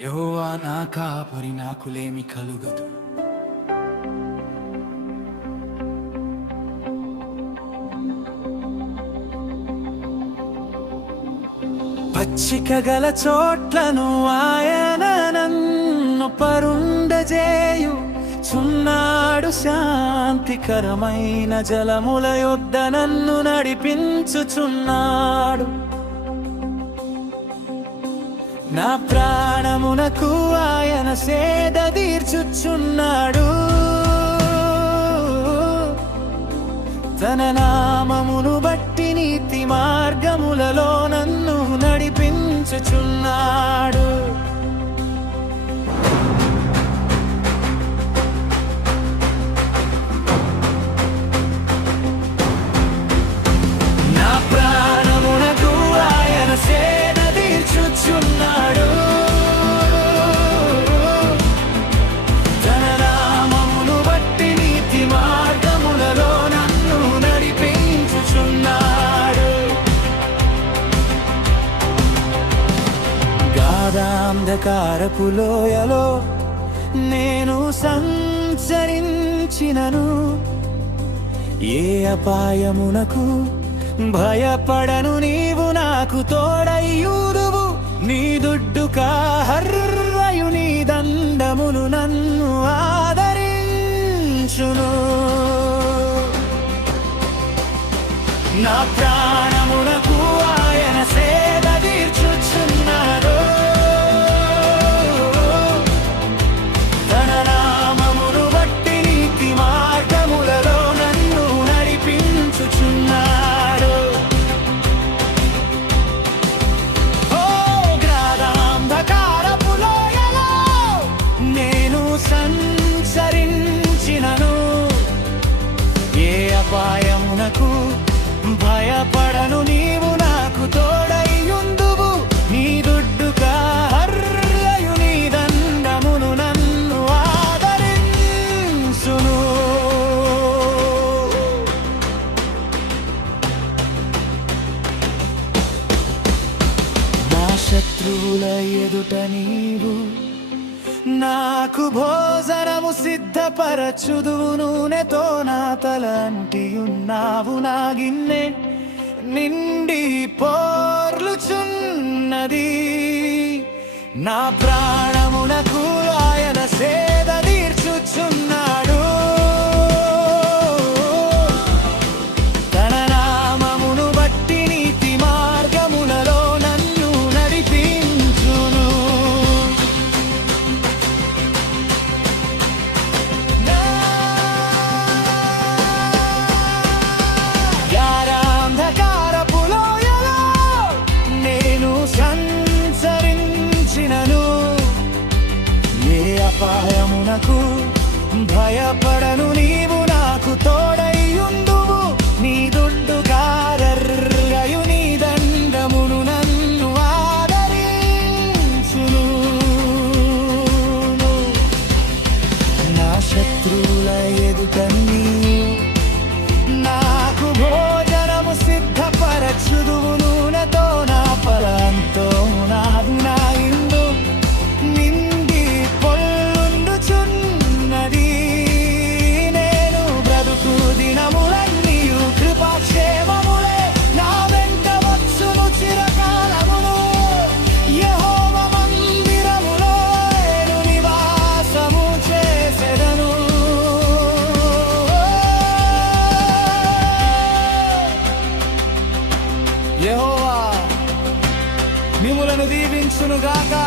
యెహోవా నా కాపరి, నాకులేమి కలుగదు. పచ్చిక గల చోట్లను ఆయన నన్ను పరుండజేయు చున్నాడు. శాంతికరమైన జలముల యొద్ద నన్ను నడిపించుచున్నాడు. నా ప్రాణమునకు ఆయన సేద తీర్చుచున్నాడు. తన నామమును బట్టి నీతి మార్గములలో నన్ను నడిపించుచున్నాడు. నా ప్రాణమునకు ఆయన సేద తీర్చుచున్నాడు. తన నామమును బట్టి నీతి మార్గములలో నన్ను నడిపించుచున్నాడు. గాఢాంధకారపు లోయలో నేను సంచరించినను, ఏ అపాయమునకు భయపడను. నీవు నాకు తోడయ్యుదువు, నీ దుడ్డు కాహర్రయు నీ దండములు నన్ను ఆదరించును. నా ప్రాణమునకు ఆయన సేద తీర్చుచున్నాడు. తన నామమును బట్టి నీతి మార్గములలో నన్ను నడిపించుచున్నాడు. ఓ గాఢాంధకారపు లోయలో నేను సంచరించినను, ఏ అపాయమునకు భయపడను. నీవు నాకు తోడయ్యుందువు, నీ దుడ్డు కాహర్రయు నీ దండమును నన్ను ఆదరించును. నా శత్రువుల ఎదుట నీవు నాకు భోజనము సిద్ధపరచుదువు. నూనెతో నా తల అంటియున్నావు, నా గిన్నె నిండి పోర్లుచున్నది. నా ప్రాణమునకు ఆయన సేద తీర్చుచున్నాడు. తన నామమును బట్టి నీతి మార్గములలో నన్ను నడిపించును. గాఢాంధకారపు లోయలో నేను సంచరించినను, ఏ అపాయమునకు భయపడను. నీవు నాకు తోడయ్యుందువు, నీ దుడ్డు కారర్రయు నీ దండమును నన్ను ఆదరించును. నా శత్రువుల ఎదుట నీవు నాకు భోజనము సిద్ధపరచుదువు. నూనెతో నా పలంతో నాదు నా ఇందు నిండి పొల్లుండుచున్నది. నేను బ్రతుకు దినములన్నీయు కృపాక్షేమములే నా వెంట వచ్చును చిరకాలమును. యెహోవా మందిరములో నేను నివాసము చేసెదను. యెహోవా మిమ్ములను దీవించునుగాక.